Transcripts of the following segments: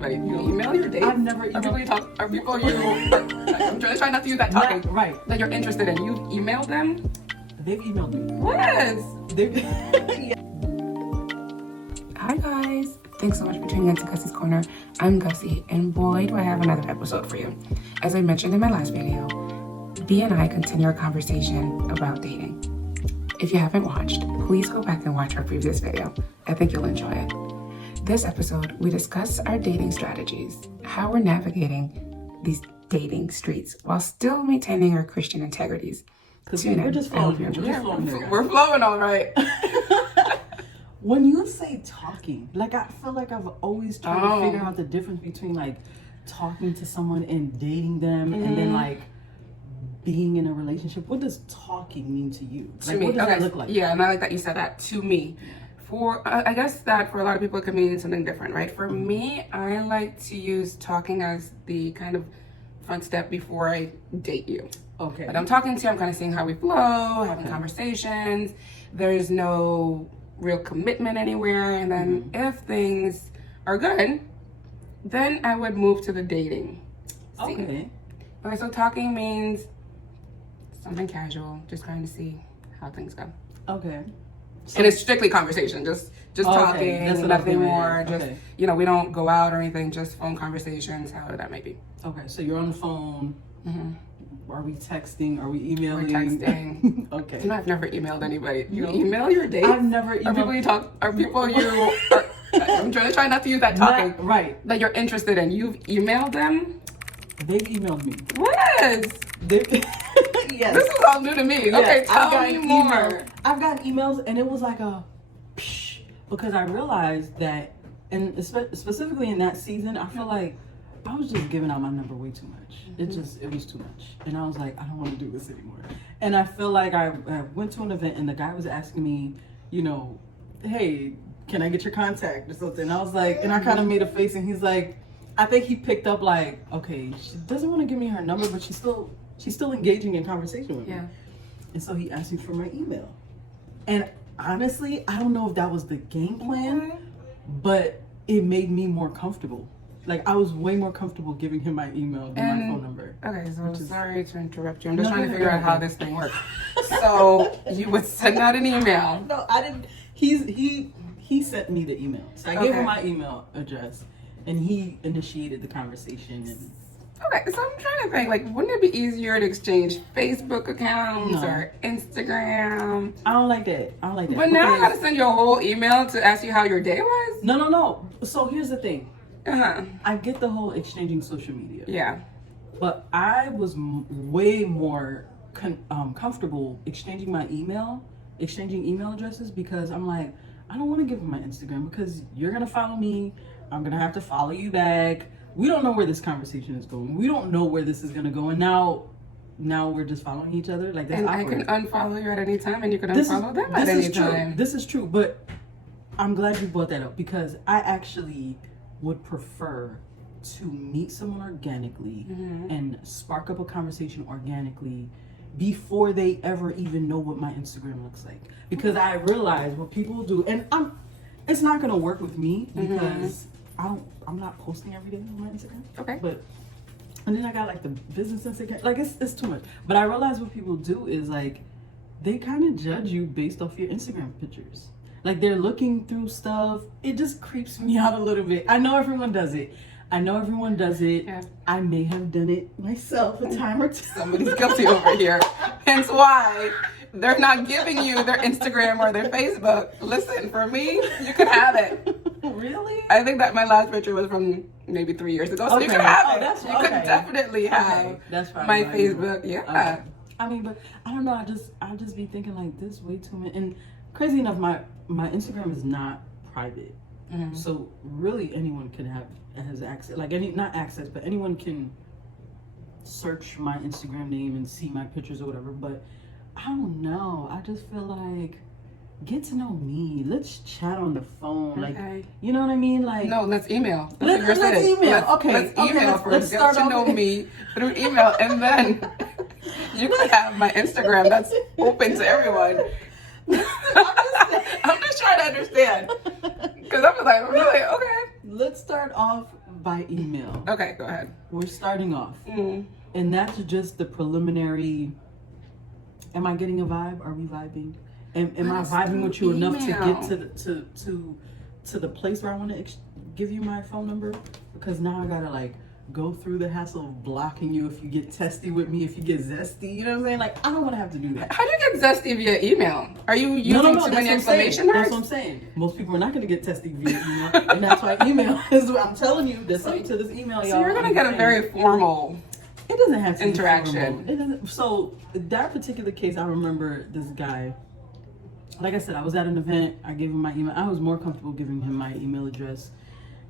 Wait, you email your date? I've never Are people you talk? Are people you? I'm trying not to use that talking. Right. That you're interested in. You've emailed them? They've emailed me. What? Yeah. Hi guys. Thanks so much for tuning in to Gussie's Corner. I'm Gussie, and boy, do I have another episode for you. As I mentioned in my last video, B and I continue our conversation about dating. If you haven't watched, please go back and watch our previous video. I think you'll enjoy it. This episode, we discuss our dating strategies, how we're navigating these dating streets while still maintaining our Christian integrities. Because we're just flowing here. We're flowing all right. When you say talking, like I feel like I've always tried to figure out the difference between like talking to someone and dating them and then like being in a relationship. What does talking mean to you? To me, what does that look like? Yeah, and I like that you said that. To me, for I guess that for a lot of people it could mean something different, right? For me, I like to use talking as the kind of front step before I date you. Okay. But I'm talking to you, I'm kind of seeing how we flow, having conversations. There's no real commitment anywhere, and then if things are good, then I would move to the dating scene. Okay, so talking means something casual, just trying to see how things go. Okay. So, and it's strictly conversation, just talking, nothing more. Just you know, we don't go out or anything, just phone conversations, however that may be. Okay, so you're on the phone. Are we texting? Are we emailing? We're texting. Okay. You know, I've never emailed anybody. You email your dates? I've never emailed. Are people you talk? Are people you? I'm trying not to use that talking. Right. That you're interested in. You've emailed them. They've emailed me. What? Yes. This is all new to me. Yeah, okay, tell me more. I've gotten emails and it was like a psh, because I realized that, and specifically in that season, I feel like I was just giving out my number way too much. It was too much. And I was like, I don't want to do this anymore. And I feel like I went to an event and the guy was asking me, you know, hey, can I get your contact or something? And I was like, and I kind of made a face and he's like, I think he picked up like, okay, she doesn't want to give me her number, but she's still engaging in conversation with me. And so he asked me for my email. And honestly, I don't know if that was the game plan, but it made me more comfortable. Like, I was way more comfortable giving him my email than my phone number. Okay, so sorry to interrupt you. I'm just trying to figure out how this thing works. So you would send out an email. No, I didn't. He sent me the email. So I gave him my email address, and he initiated the conversation. And okay, so I'm trying to think, like, wouldn't it be easier to exchange Facebook accounts or Instagram? I don't like that. But now I gotta send you a whole email to ask you how your day was? No. So here's the thing. I get the whole exchanging social media. Yeah. But I was way more comfortable exchanging email addresses because I'm like, I don't want to give him my Instagram because you're going to follow me. I'm going to have to follow you back. We don't know where this conversation is going. We don't know where this is going to go. And now we're just following each other. Like, that's awkward. I can unfollow you at any time and you can unfollow them at any time. This is true. But I'm glad you brought that up because I actually would prefer to meet someone organically and spark up a conversation organically before they ever even know what my Instagram looks like. Because I realize what people do, and it's not gonna work with me because I'm not posting every day on my Instagram. Okay. And then I got like the business Instagram, like it's too much. But I realize what people do is like they kind of judge you based off your Instagram pictures. Like, they're looking through stuff. It just creeps me out a little bit. I know everyone does it. Yeah. I may have done it myself a time or two. Somebody's guilty over here. Hence why they're not giving you their Instagram or their Facebook. Listen, for me, you can have it. Really? I think that my last picture was from maybe 3 years ago. So you can have it. That's, you can definitely have my Facebook. Yeah. Okay. I mean, but I don't know. I just be thinking like this way too much. And crazy enough, my Instagram is not private, so really anyone has access. Like not access, but anyone can search my Instagram name and see my pictures or whatever. But I don't know. I just feel like get to know me. Let's chat on the phone. Like, you know what I mean? Like, no, let's email. Let's email. Let's email first. Get to know me through email, and then you can have my Instagram. That's open to everyone. I'm just trying to understand because I'm like, really okay. Let's start off by email. Okay, go ahead. We're starting off. Mm. And that's just the preliminary. Am I getting a vibe? Are we vibing? Am I vibing with you enough to get to the place where I want to give you my phone number? Because now I gotta like go through the hassle of blocking you if you get testy with me, if you get zesty. You know what I'm saying? Like, I don't want to have to do that. How do you get zesty via email? Are you using too many exclamation marks? That's what I'm saying. Most people are not going to get testy via email, and that's why email is what I'm telling you. There's something to this email, y'all. So you're going to get a very formal It doesn't have to interaction. Be formal. It doesn't. So that particular case, I remember this guy. Like I said, I was at an event. I gave him my email. I was more comfortable giving him my email address.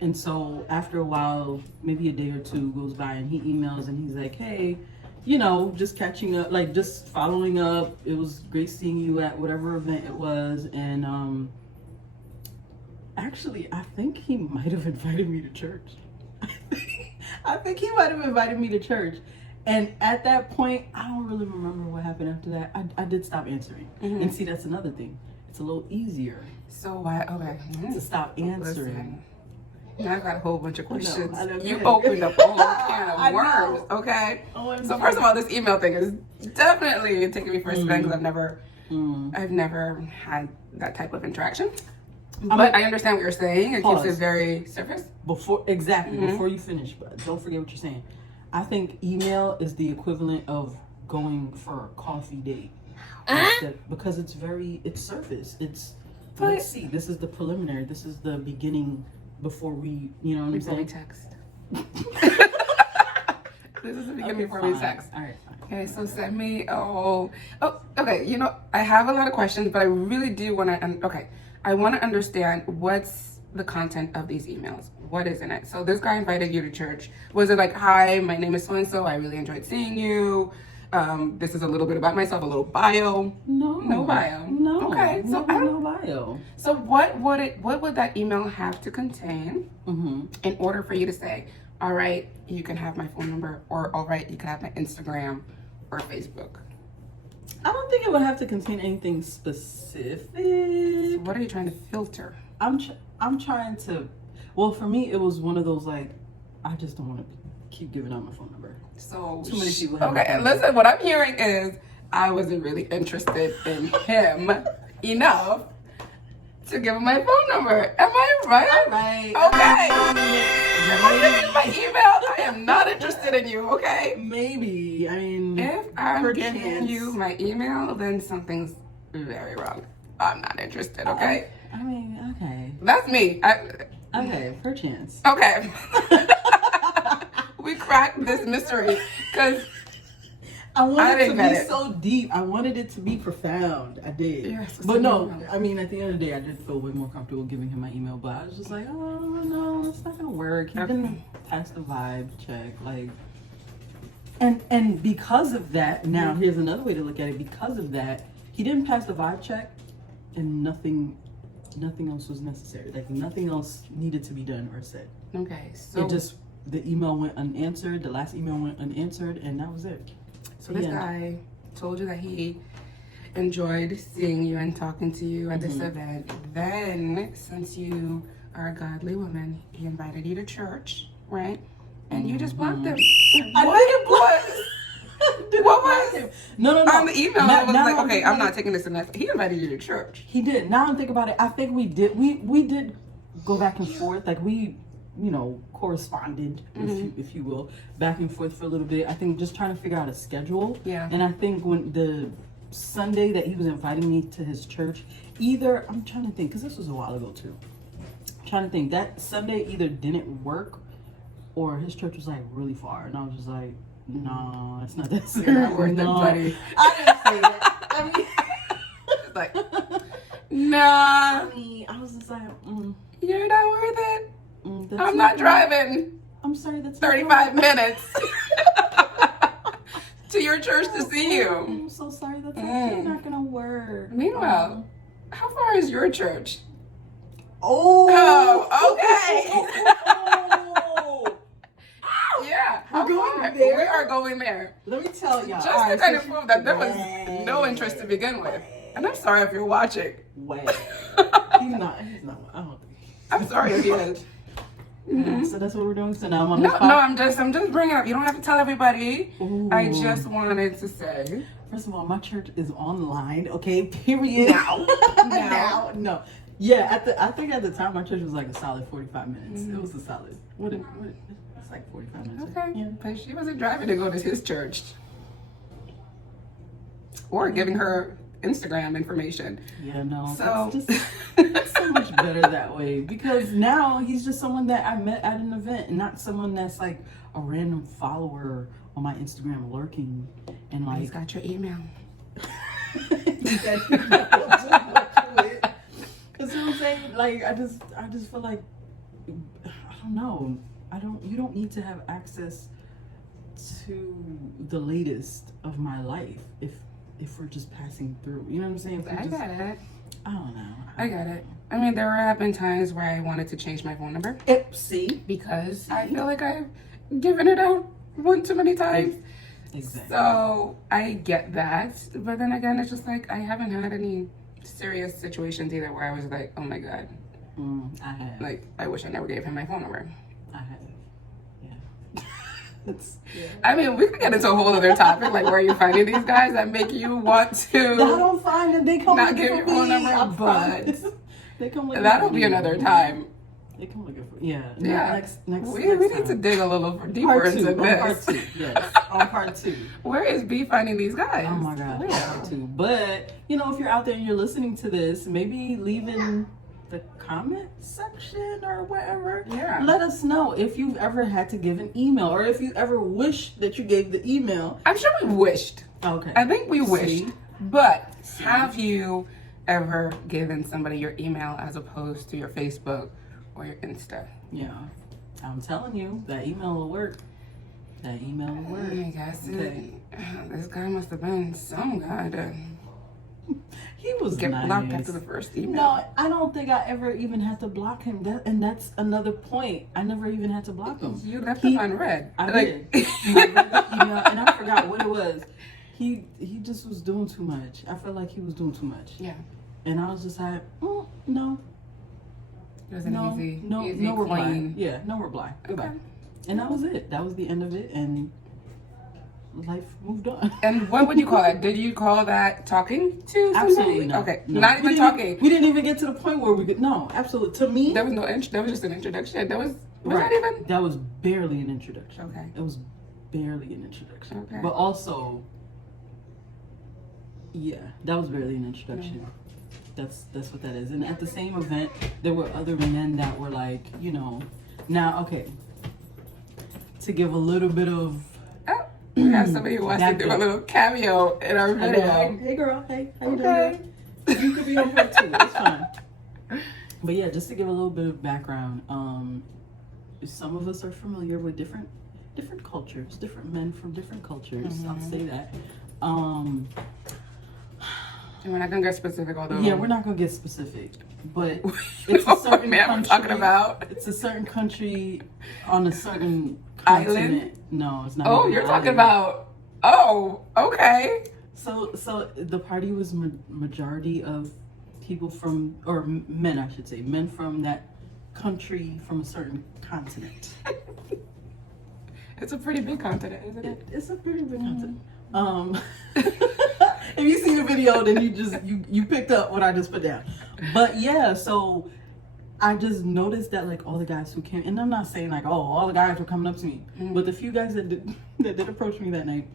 And so after a while, maybe a day or two goes by, and he emails and he's like, hey, you know, just catching up, like just following up. It was great seeing you at whatever event it was. And actually, I think he might have invited me to church. I think he might have invited me to church. And at that point, I don't really remember what happened after that. I did stop answering. Mm-hmm. And see, that's another thing. It's a little easier. So why? Okay. To stop answering. Listen. Now I've got a whole bunch of questions. I know, you opened up a whole can of worms, okay? So first of all, this email thing is definitely taking me for a spin because I've never had that type of interaction. But I understand what you're saying. It keeps it very surface. Before you finish, but don't forget what you're saying. I think email is the equivalent of going for a coffee date. Because it's surface. Let's see, this is the preliminary. This is the beginning. Before we, you know what I'm saying? Text. This is the beginning before we text. All right. Okay, so send me. Okay. You know, I have a lot of questions, but I really do want to. Okay, I want to understand what's the content of these emails. What is in it? So this guy invited you to church. Was it like, hi, my name is so and so. I really enjoyed seeing you. This is a little bit about myself, a little bio. No bio. No. Okay. So no bio. So what would that email have to contain in order for you to say, all right, you can have my phone number, or all right, you can have my Instagram or Facebook? I don't think it would have to contain anything specific. So what are you trying to filter? I'm trying to. Well, for me, it was one of those like, I just don't want to keep giving out my phone number. So too many people have okay, listen, what I'm hearing is I wasn't really interested in him enough to give him my phone number. Am I right? All right. Okay. If I'm giving you my email, I am not interested in you, okay? Maybe. I mean, if I'm giving you my email, then something's very wrong. I'm not interested, okay? I mean, okay. That's me. Okay, perchance. Okay. We cracked this mystery because I wanted it to be so deep. I wanted it to be profound. I did. Yes, but no, I mean, at the end of the day, I did feel way more comfortable giving him my email. But I was just like, oh, no, it's not going to work. He didn't pass the vibe check. Like, and because of that, now here's another way to look at it. Because of that, he didn't pass the vibe check, and nothing else was necessary. Like, nothing else needed to be done or said. Okay, so the email went unanswered. The last email went unanswered, and that was it. So this guy told you that he enjoyed seeing you and talking to you at this event. Then, since you are a godly woman, he invited you to church, right? And you just blocked him. What was? No. On the email, I was like, okay, I'm not taking this in that. He invited you to church. He did. Now I'm thinking about it. I think we did. We did go back and forth. Like we, corresponded, if you will, back and forth for a little bit. I think just trying to figure out a schedule. Yeah. And I think when the Sunday that he was inviting me to his church, I'm trying to think, because this was a while ago too. I'm trying to think, that Sunday either didn't work or his church was like really far. And I was just like, no, it's not that serious. You're not worth it, buddy. I didn't say that. I mean, like, nah. I was just like, you're not worth it. I'm not driving. I'm sorry, that's 35 minutes to your church to see you. I'm so sorry, that's actually not gonna work. Meanwhile, how far is your church? Oh, okay. Yeah, we're going there. We are going there. Let me tell y'all. Just to kind of prove that there was no interest to begin with. And I'm sorry if you're watching. Wait. He's not. I don't think. I'm sorry if he is. So that's what we're doing. So now I'm on No, the no, I'm just bringing it up. You don't have to tell everybody. Ooh. I just wanted to say. First of all, my church is online. Okay, period. Now. No. Yeah, I think at the time my church was like a solid 45 minutes. It was a solid. What it's like 45 minutes. Okay. Yeah. But she wasn't driving to go to his church. Or giving her Instagram information. Yeah, no. So It's so much better that way, because now he's just someone that I met at an event, and not someone that's like a random follower on my Instagram lurking and like. he's got your email. That's what I'm saying. Like I just feel like I don't know. You don't need to have access to the latest of my life if we're just passing through. You know what I'm saying? I got it. I don't know. I got it. I mean, there have been times where I wanted to change my phone number See? because I feel like I've given it out one too many times. Exactly. So I get that, but then again, it's just like I haven't had any serious situations either where I was like, oh my god, I have. like I wish I never gave him my phone number. I have. Yeah. I mean, we could get into a whole other topic, like where are you finding these guys that make you want to I don't find them. They come not looking give for your phone me. number, but they come looking that'll for be me. another time. They come looking for yeah. Yeah. Next. We need to dig a little deeper part into two, this. On part 2, yes. On part 2. Where is B finding these guys? Oh my god, part 2. But if you're out there and you're listening to this, maybe leave in the comment section or whatever. Yeah. Let us know if you've ever had to give an email, or if you ever wished that you gave the email. I'm sure we wished. Okay. I think we wished. See? But have you ever given somebody your email as opposed to your Facebook or your Insta? Yeah. I'm telling you, that email will work. That email will work. I guess Okay. this guy must have been some guy to He was get nice. blocked after the first email. No, I don't think I ever even had to block him. And that's another point. I never even had to block him. You left him unread. I did. I read the email, and I forgot what it was. He just was doing too much. I felt like he was doing too much. Yeah. And I was just like, no. It was an easy reply. clean. Yeah, no reply. Goodbye. Okay. And that was it. That was the end of it, and life moved on. And what would you call that? Did you call that talking to somebody? Absolutely not. Okay, No. not even talking. We didn't even get to the point where we could. No, absolutely. To me, There was no that was just an introduction. That was right. that even? That was barely an introduction. Okay. It was barely an introduction. Okay. But also, yeah, that was barely an introduction. That's what that is. And at the same event, there were other men that were like, now, okay, to give a little bit of. Oh, we got somebody who wants to do a little cameo in our video. Hey girl, hey, how you Okay. doing? You could be on part 2. It's fine. But yeah, just to give a little bit of background, some of us are familiar with different cultures, different men from different cultures. I'll say that. And we're not gonna get specific, although Yeah, we're not gonna get specific, but it's a certain man country. we're talking about. It's a certain country on a certain Island? continent. No, it's not. Oh, even you're an talking island. about. Oh, okay. So the party was majority of people from, or men, I should say, men from that country, from a certain continent. It's a pretty big continent, isn't it? It's a pretty big continent. If you see the video, then you picked up what I just put down. But yeah, so I just noticed that like all the guys who came, and I'm not saying like, oh, all the guys were coming up to me, but the few guys that did approach me that night,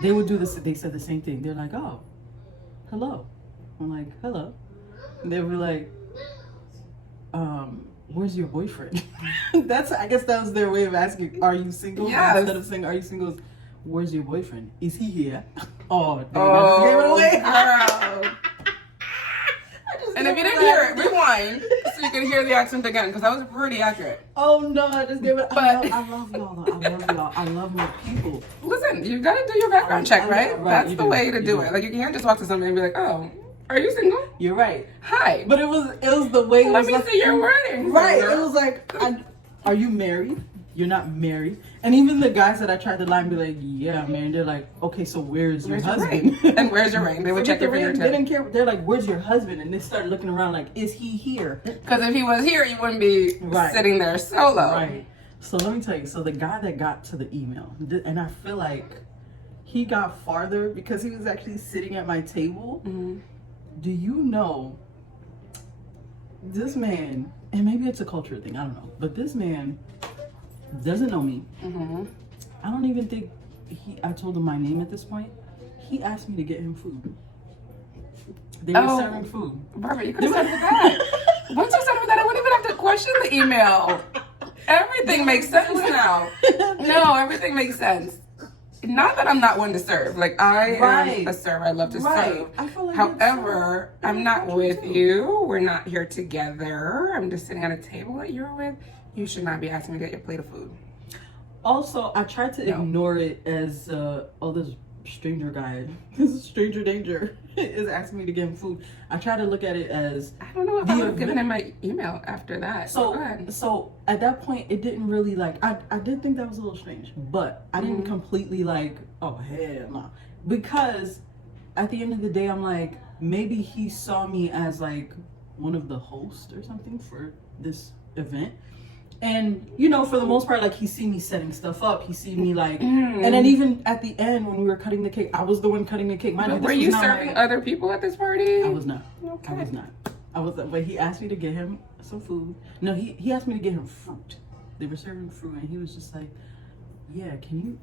they would do this. They said the same thing. They're like, oh, hello. I'm like, hello. And they were like, where's your boyfriend? I guess that was their way of asking, are you single? Yes. Instead of saying, are you single? Where's your boyfriend? Is he here? Oh, dang, I just gave it away. Girl. And if you didn't hear it, rewind so you can hear the accent again, because that was pretty accurate. Oh no, I just gave it. But I love y'all though. I love y'all. I love my people. Listen, you gotta do your background check, right? Right, That's you the do. way to You do do. it. Like you can't just walk to somebody and be like, "Oh, are you single? You're right. Hi, But it was the way. let me see your wedding." Right. finger. It was like, are you married? You're not married. And even the guys that I tried to lie and be like, yeah, man, they're like, okay, so where's your husband? And where's your ring? They would check your fingertip. They didn't care. They're like, where's your husband? And they started looking around like, is he here? Because if he was here, you wouldn't be sitting there solo. Right. So let me tell you. So the guy that got to the email, and I feel like he got farther because he was actually sitting at my table. Mm-hmm. Do you know this man, and maybe it's a culture thing, I don't know, but this man doesn't know me. Mm-hmm. I don't even think I told him my name at this point. He asked me to get him food. They were serving food. Barbara, you could have said that. Once you said that, I wouldn't even have to question the email. Everything makes sense now. No, everything makes sense. Not that I'm not one to serve. Like, I am a server. I love to serve. I feel like however, I'm not with you. We're not here together. I'm just sitting at a table that you're with. You should not be asking me to get your plate of food. Also, I tried to ignore it as, this stranger guy, this stranger danger is asking me to get him food. I try to look at it as, I don't know if I would have given him my email after that. So at that point, it didn't really like, I did think that was a little strange, but I didn't completely like, oh hell no. Because at the end of the day, I'm like, maybe he saw me as like one of the hosts or something for this event. And, you know, for the most part, like, he see me setting stuff up. He see me, like, and then even at the end, when we were cutting the cake, I was the one cutting the cake. Were you serving other people at this party? I was not. Okay. I was not. But he asked me to get him some food. No, he asked me to get him fruit. They were serving fruit, and he was just like, yeah, can you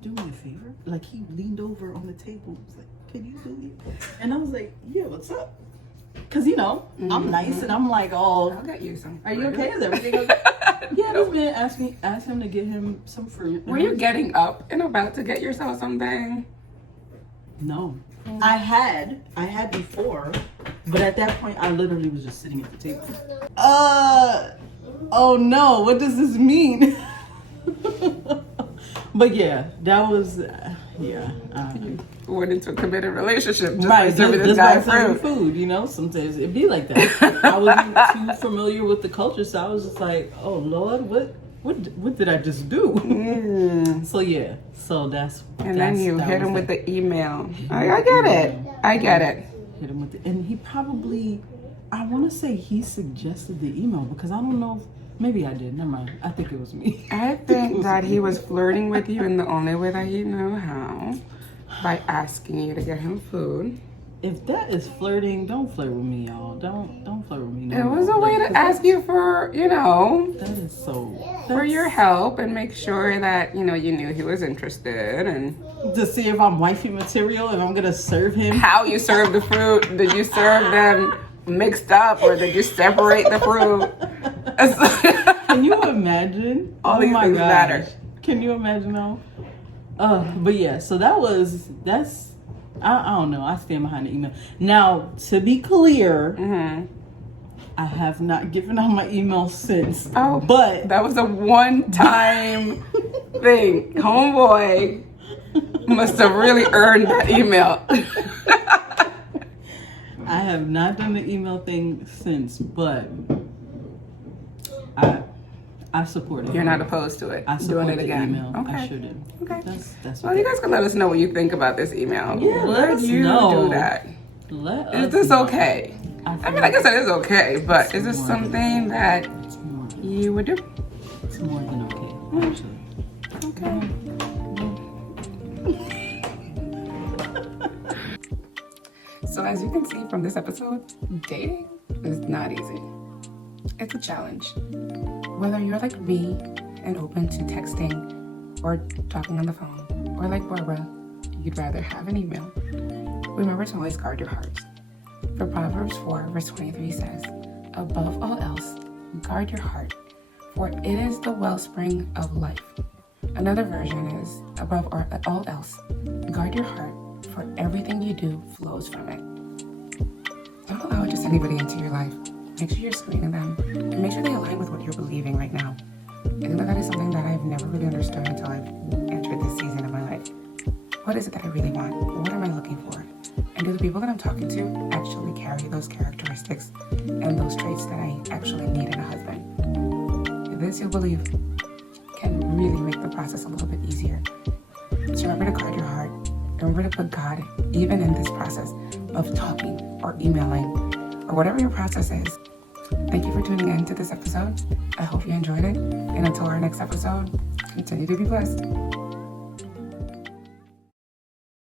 do me a favor? Like, he leaned over on the table. He was like, can you do me? And I was like, yeah, what's up? Because, you know, I'm nice, and I'm like, oh. I'll get you some fruit. Are you okay? Is everything okay? Yeah, this man asked him to get him some fruit. Were you getting up and about to get yourself something? No. I had before, but at that point I literally was just sitting at the table. Oh no, what does this mean? But yeah, that was went into a committed relationship just by serving this guy food. You know, sometimes it'd be like that. I wasn't too familiar with the culture, so I was just like, oh Lord, what did I just do? So yeah, so that's then you hit him with the email. I get it. I get it. Hit him with the, and he probably, I want to say he suggested the email because I don't know. Maybe I did. Never mind. I think it was me. I think that he was flirting with you in the only way that he knew how, by asking you to get him food. If that is flirting, don't flirt with me, y'all. Don't flirt with me. No it was a way to ask you for, you know, that is so for your help and make sure that, you know, you knew he was interested and to see if I'm wifey material, if I'm gonna serve him. How you serve the fruit? Did you serve them mixed up or did you separate the fruit? Can you imagine? All these things matter. Can you imagine though? But yeah, so that's I don't know. I stand behind the email. Now, to be clear, I have not given out my email since. Oh, but that was a one-time thing. Homeboy must have really earned that email. I have not done the email thing since, but I support it. You're not opposed to it. I support doing it again. Email. Okay. I sure did. Okay. That's well, you guys can let us know what you think about this email. Yeah, Would you do that? Is this okay? I mean, like I said, it's okay, but is this something that you would do? It's more than okay, actually. Okay. So as you can see from this episode, dating is not easy. It's a challenge. Whether you're like me and open to texting or talking on the phone, or like Barbara, you'd rather have an email, remember to always guard your heart. For Proverbs 4 verse 23 says, above all else, guard your heart, for it is the wellspring of life. Another version is, above all else, guard your heart, for everything you do flows from it. Don't allow just anybody into your life. Make sure you're screening them, and make sure they align with what you're believing right now. I think that is something that I've never really understood until I've entered this season of my life. What is it that I really want? What am I looking for? And do the people that I'm talking to actually carry those characteristics and those traits that I actually need in a husband? This, you'll believe, can process a little bit easier. So remember to guard your heart. Remember to put God even in this process of talking or emailing or whatever your process is. Thank you for tuning in to this episode. I hope you enjoyed it. And until our next episode, continue to be blessed.